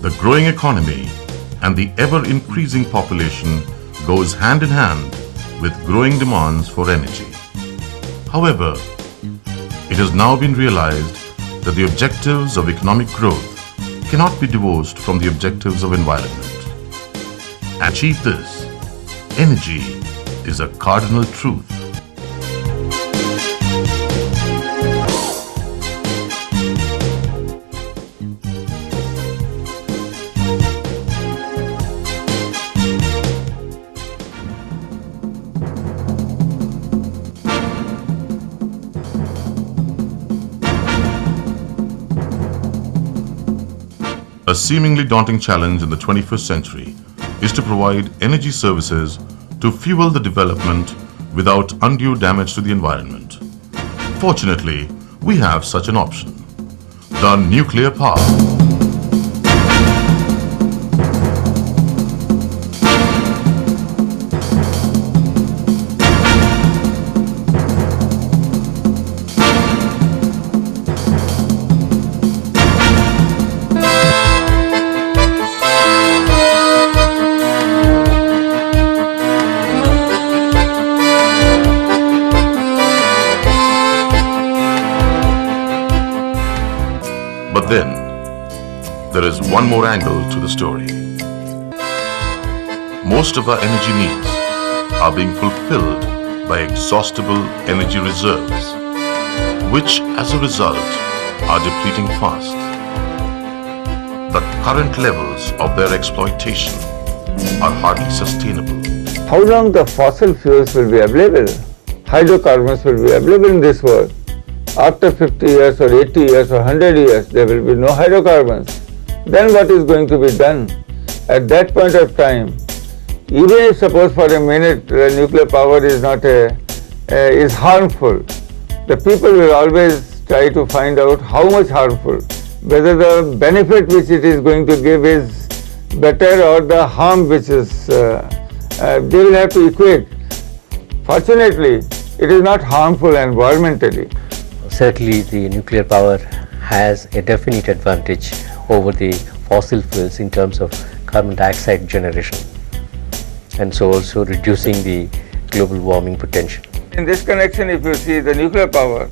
The growing economy and the ever-increasing population goes hand in hand with growing demands for energy. However, it has now been realized that the objectives of economic growth cannot be divorced from the objectives of environment. To achieve this, energy is a cardinal truth. A seemingly daunting challenge in the 21st century is to provide energy services to fuel the development without undue damage to the environment. Fortunately, we have such an option: the nuclear power. But then, there is one more angle to the story. Most of our energy needs are being fulfilled by exhaustible energy reserves, which as a result are depleting fast. The current levels of their exploitation are hardly sustainable. How long the fossil fuels will be available? Hydrocarbons will be available in this world. After 50 years or 80 years or 100 years, there will be no hydrocarbons. Then what is going to be done? At that point of time, even if suppose for a minute nuclear power is not is harmful, the people will always try to find out how much harmful, whether the benefit which it is going to give is better or the harm which is, they will have to equate. Fortunately, it is not harmful environmentally. Certainly, the nuclear power has a definite advantage over the fossil fuels in terms of carbon dioxide generation, and so also reducing the global warming potential. In this connection, if you see the nuclear power,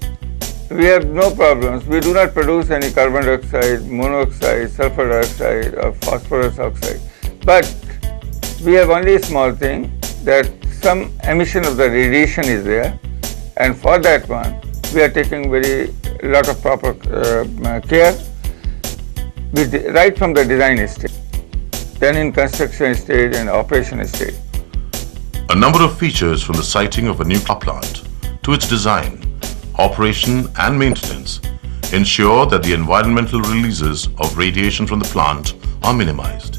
we have no problems. We do not produce any carbon dioxide, monoxide, sulfur dioxide or phosphorus oxide. But we have only a small thing, that some emission of the radiation is there, and for that one, we are taking lot of proper care right from the design stage, then in construction stage and operation stage. A number of features from the siting of a nuclear plant to its design, operation and maintenance ensure that the environmental releases of radiation from the plant are minimized.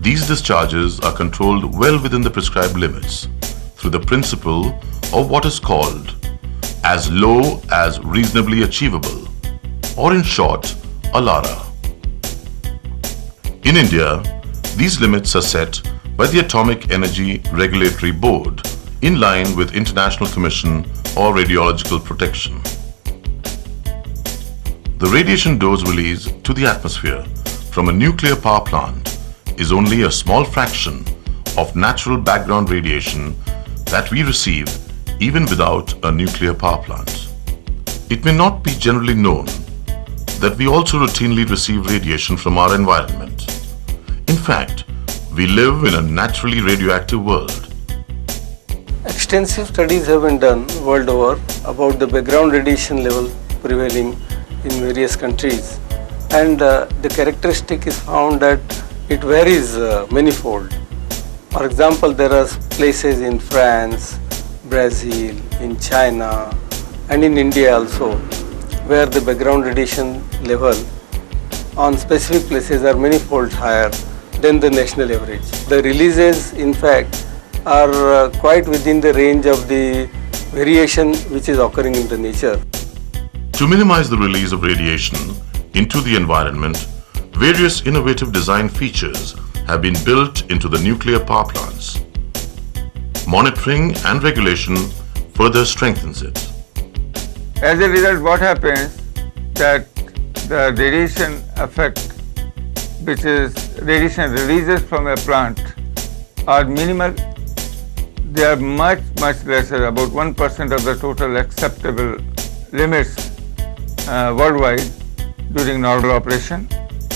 These discharges are controlled well within the prescribed limits through the principle of what is called as low as reasonably achievable, or in short, a LARA. In India, these limits are set by the Atomic Energy Regulatory Board in line with International Commission or Radiological Protection. The radiation dose released to the atmosphere from a nuclear power plant is only a small fraction of natural background radiation that we receive even without a nuclear power plant. It may not be generally known that we also routinely receive radiation from our environment. In fact, we live in a naturally radioactive world. Extensive studies have been done world over about the background radiation level prevailing in various countries, and the characteristic is found that it varies manifold. For example, there are places in France, Brazil, in China and in India also, where the background radiation level on specific places are many folds higher than the national average. The releases in fact are quite within the range of the variation which is occurring in the nature. To minimize the release of radiation into the environment, various innovative design features have been built into the nuclear power plants. Monitoring and regulation further strengthens it. As a result, what happens that the radiation effect, which is radiation releases from a plant, are minimal. They are much lesser, about 1% of the total acceptable limits worldwide during normal operation,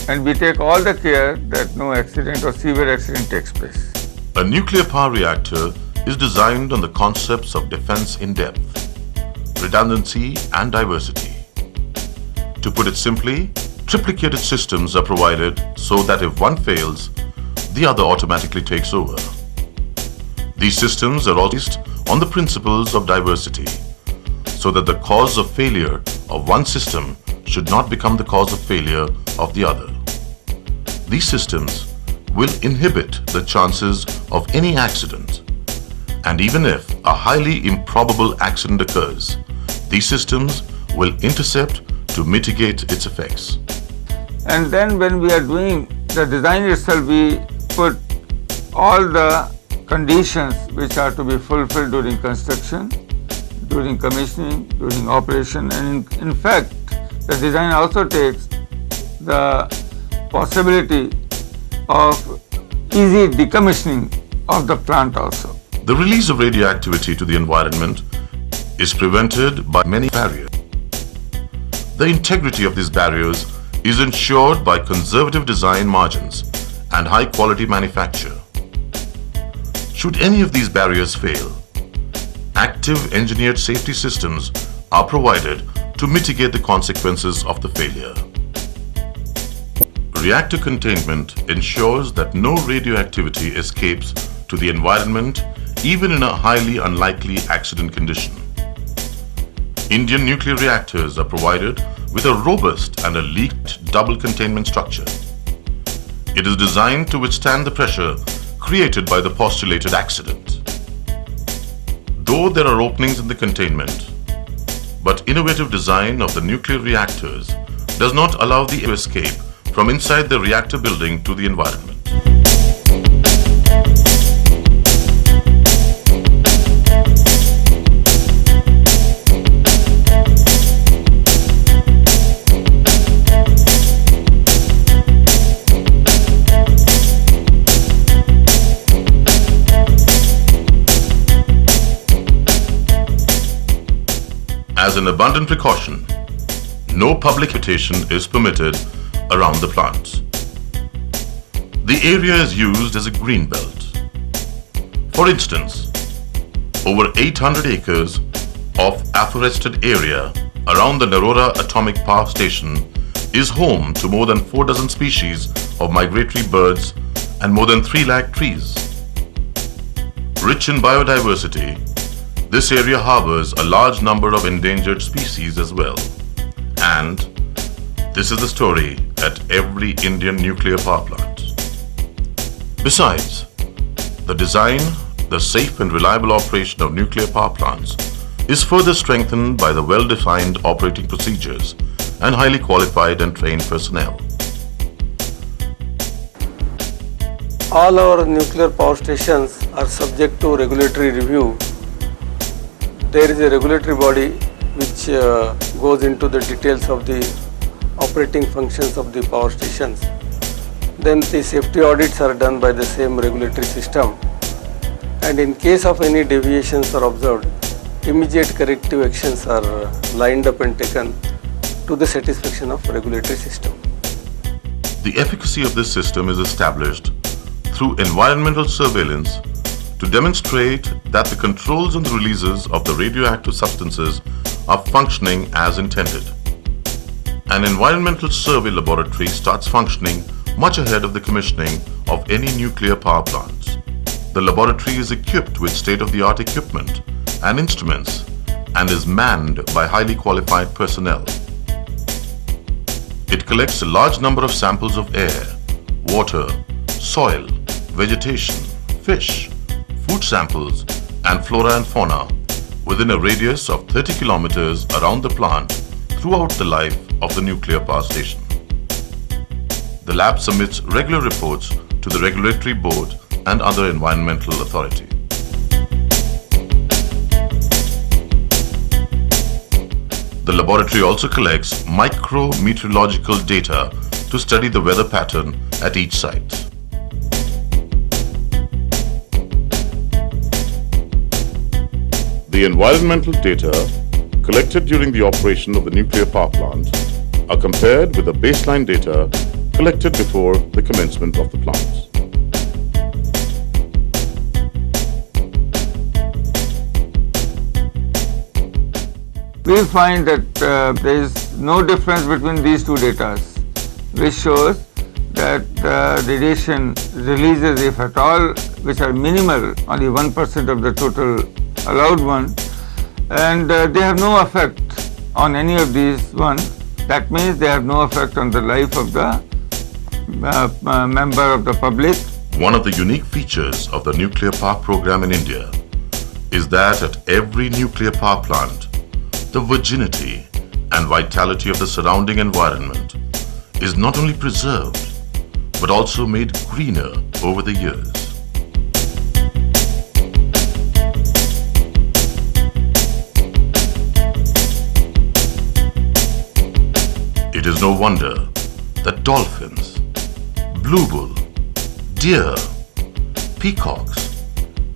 and we take all the care that no accident or severe accident takes place. A nuclear power reactor is designed on the concepts of defense in depth, redundancy and diversity. To put it simply, triplicated systems are provided so that if one fails, the other automatically takes over. These systems are all based on the principles of diversity, so that the cause of failure of one system should not become the cause of failure of the other. These systems will inhibit the chances of any accident, and even if a highly improbable accident occurs, these systems will intercept to mitigate its effects. And then when we are doing the design itself, we put all the conditions which are to be fulfilled during construction, during commissioning, during operation, and in fact, the design also takes the possibility of easy decommissioning of the plant also. The release of radioactivity to the environment is prevented by many barriers. The integrity of these barriers is ensured by conservative design margins and high-quality manufacture. Should any of these barriers fail, active engineered safety systems are provided to mitigate the consequences of the failure. Reactor containment ensures that no radioactivity escapes to the environment even in a highly unlikely accident condition. Indian nuclear reactors are provided with a robust and a leaked double containment structure. It is designed to withstand the pressure created by the postulated accident. Though there are openings in the containment, but innovative design of the nuclear reactors does not allow the air to escape from inside the reactor building to the environment. As an abundant precaution, no public habitation is permitted around the plant. The area is used as a green belt. For instance, over 800 acres of afforested area around the Narora Atomic Power Station is home to more than 4 dozen species of migratory birds and more than 3 lakh trees. Rich in biodiversity, this area harbors a large number of endangered species as well. And this is the story at every Indian nuclear power plant. Besides, the design, the safe and reliable operation of nuclear power plants is further strengthened by the well-defined operating procedures and highly qualified and trained personnel. All our nuclear power stations are subject to regulatory review. There is a regulatory body which goes into the details of the operating functions of the power stations. Then the safety audits are done by the same regulatory system, and in case of any deviations are observed, immediate corrective actions are lined up and taken to the satisfaction of regulatory system. The efficacy of this system is established through environmental surveillance to demonstrate that the controls on the releases of the radioactive substances are functioning as intended. An environmental survey laboratory starts functioning much ahead of the commissioning of any nuclear power plant. The laboratory is equipped with state-of-the-art equipment and instruments and is manned by highly qualified personnel. It collects a large number of samples of air, water, soil, vegetation, fish, food samples, and flora and fauna within a radius of 30 kilometers around the plant throughout the life of the nuclear power station. The lab submits regular reports to the regulatory board and other environmental authority. The laboratory also collects micro-meteorological data to study the weather pattern at each site. The environmental data collected during the operation of the nuclear power plant are compared with the baseline data collected before the commencement of the plant. We find that there is no difference between these two data, which shows that the radiation releases, if at all, which are minimal, only 1% of the total allowed one, and they have no effect on any of these one. That means they have no effect on the life of the member of the public. One of the unique features of the nuclear power program in India is that at every nuclear power plant, the virginity and vitality of the surrounding environment is not only preserved, but also made greener over the years. It is no wonder that dolphins, blue bull, deer, peacocks,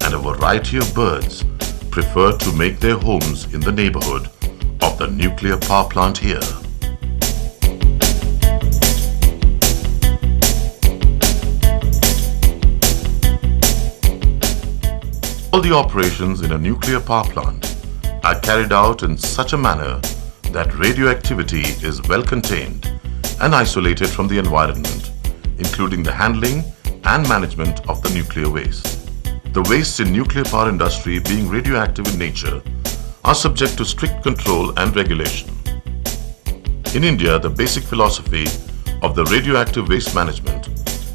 and a variety of birds prefer to make their homes in the neighborhood of the nuclear power plant here. All the operations in a nuclear power plant are carried out in such a manner that radioactivity is well contained and isolated from the environment, including the handling and management of the nuclear waste. The wastes in nuclear power industry, being radioactive in nature, are subject to strict control and regulation. In India, the basic philosophy of the radioactive waste management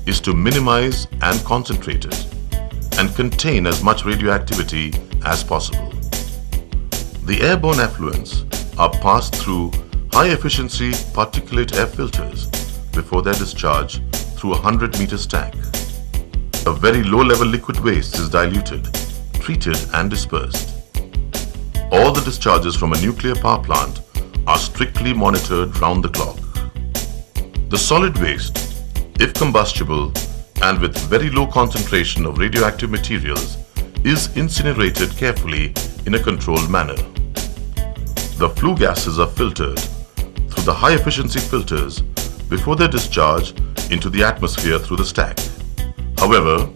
is to minimize and concentrate it and contain as much radioactivity as possible. The airborne effluents are passed through high-efficiency particulate air filters before their discharge through a 100-meter stack. A very low-level liquid waste is diluted, treated and dispersed. All the discharges from a nuclear power plant are strictly monitored round the clock. The solid waste, if combustible and with very low concentration of radioactive materials, is incinerated carefully in a controlled manner. The flue gases are filtered through the high-efficiency filters before their discharge into the atmosphere through the stack. However,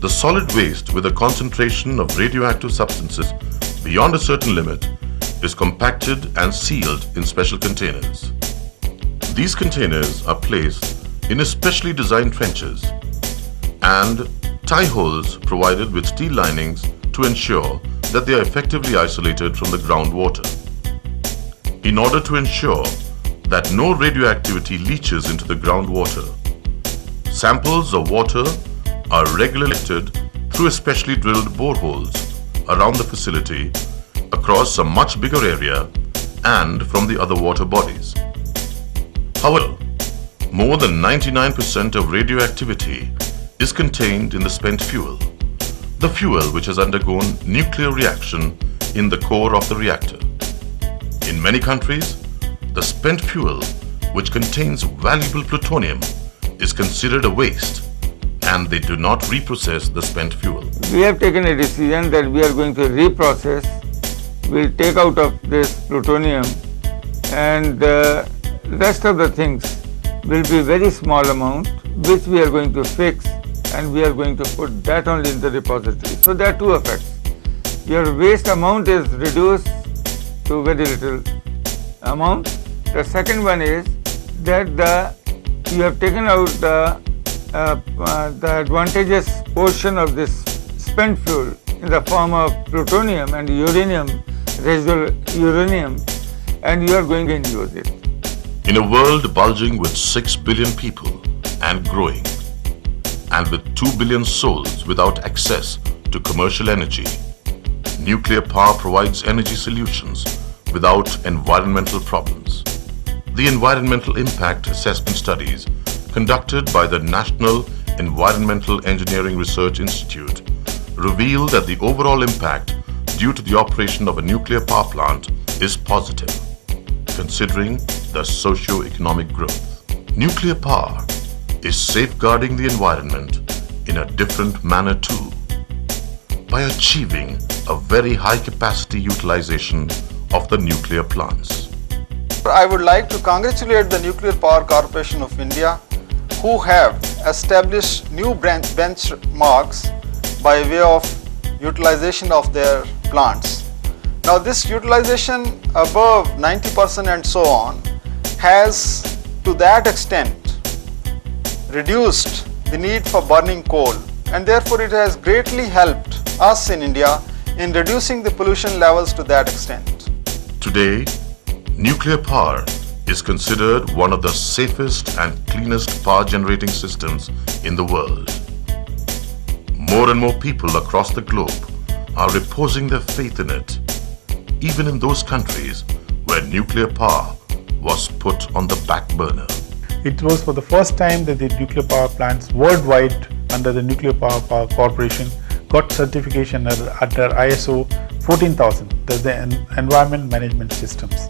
the solid waste with a concentration of radioactive substances beyond a certain limit is compacted and sealed in special containers. These containers are placed in especially designed trenches and tie holes provided with steel linings to ensure that they are effectively isolated from the groundwater. In order to ensure that no radioactivity leaches into the groundwater, samples of water are regularly collected through especially drilled boreholes around the facility across a much bigger area and from the other water bodies. However, more than 99% of radioactivity is contained in the spent fuel, the fuel which has undergone nuclear reaction in the core of the reactor. In many countries, the spent fuel, which contains valuable plutonium, is considered a waste, and they do not reprocess the spent fuel. We have taken a decision that we are going to reprocess. We'll take out of this plutonium, and the rest of the things will be very small amount, which we are going to fix, and we are going to put that only in the repository. So there are two effects. Your waste amount is reduced to very little amount. The second one is that you have taken out the advantageous portion of this spent fuel in the form of plutonium and uranium, residual uranium, and you are going to use it. In a world bulging with 6 billion people and growing, and with 2 billion souls without access to commercial energy, nuclear power provides energy solutions without environmental problems. The environmental impact assessment studies conducted by the National Environmental Engineering Research Institute reveal that the overall impact due to the operation of a nuclear power plant is positive, considering the socio-economic growth. Nuclear power is safeguarding the environment in a different manner too, by achieving a very high capacity utilization of the nuclear plants. I would like to congratulate the Nuclear Power Corporation of India, who have established new benchmarks by way of utilization of their plants. Now this utilization above 90% and so on has to that extent reduced the need for burning coal, and therefore it has greatly helped us in India in reducing the pollution levels to that extent. Today, nuclear power is considered one of the safest and cleanest power generating systems in the world. More and more people across the globe are reposing their faith in it, even in those countries where nuclear power was put on the back burner. It was for the first time that the nuclear power plants worldwide under the Nuclear Power Corporation got certification under ISO 14000, that's the Environment Management Systems.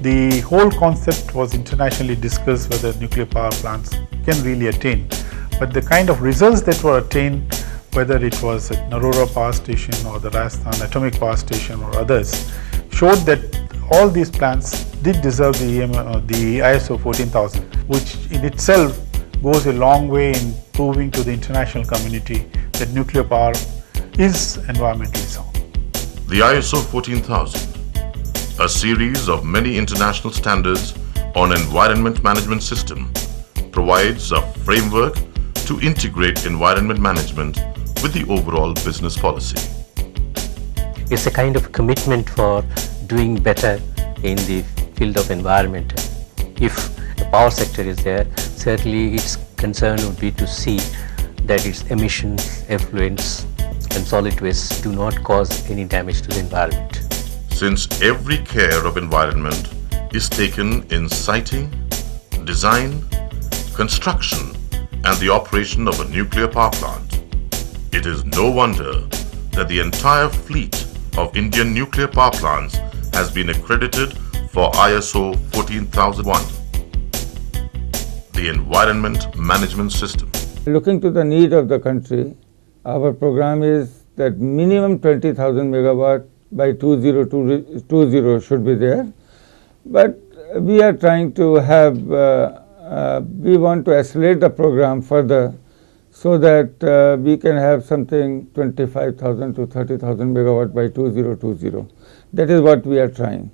The whole concept was internationally discussed whether nuclear power plants can really attain, but the kind of results that were attained, whether it was at Narora Power Station or the Rajasthan Atomic Power Station or others, showed that all these plants did deserve the ISO 14000, which in itself goes a long way in proving to the international community that nuclear power is environmentally sound. The ISO 14000, a series of many international standards on environment management system, provides a framework to integrate environment management with the overall business policy. It's a kind of commitment for doing better in the field of environment. If the power sector is there, certainly its concern would be to see that its emissions, effluents and solid waste do not cause any damage to the environment. Since every care of environment is taken in siting, design, construction and the operation of a nuclear power plant, it is no wonder that the entire fleet of Indian nuclear power plants has been accredited for ISO 14001, the Environment Management System. Looking to the need of the country, our program is that minimum 20,000 megawatt by 2020 should be there. But we are trying to have, we want to accelerate the program further so that we can have something 25,000 to 30,000 megawatt by 2020. That is what we are trying.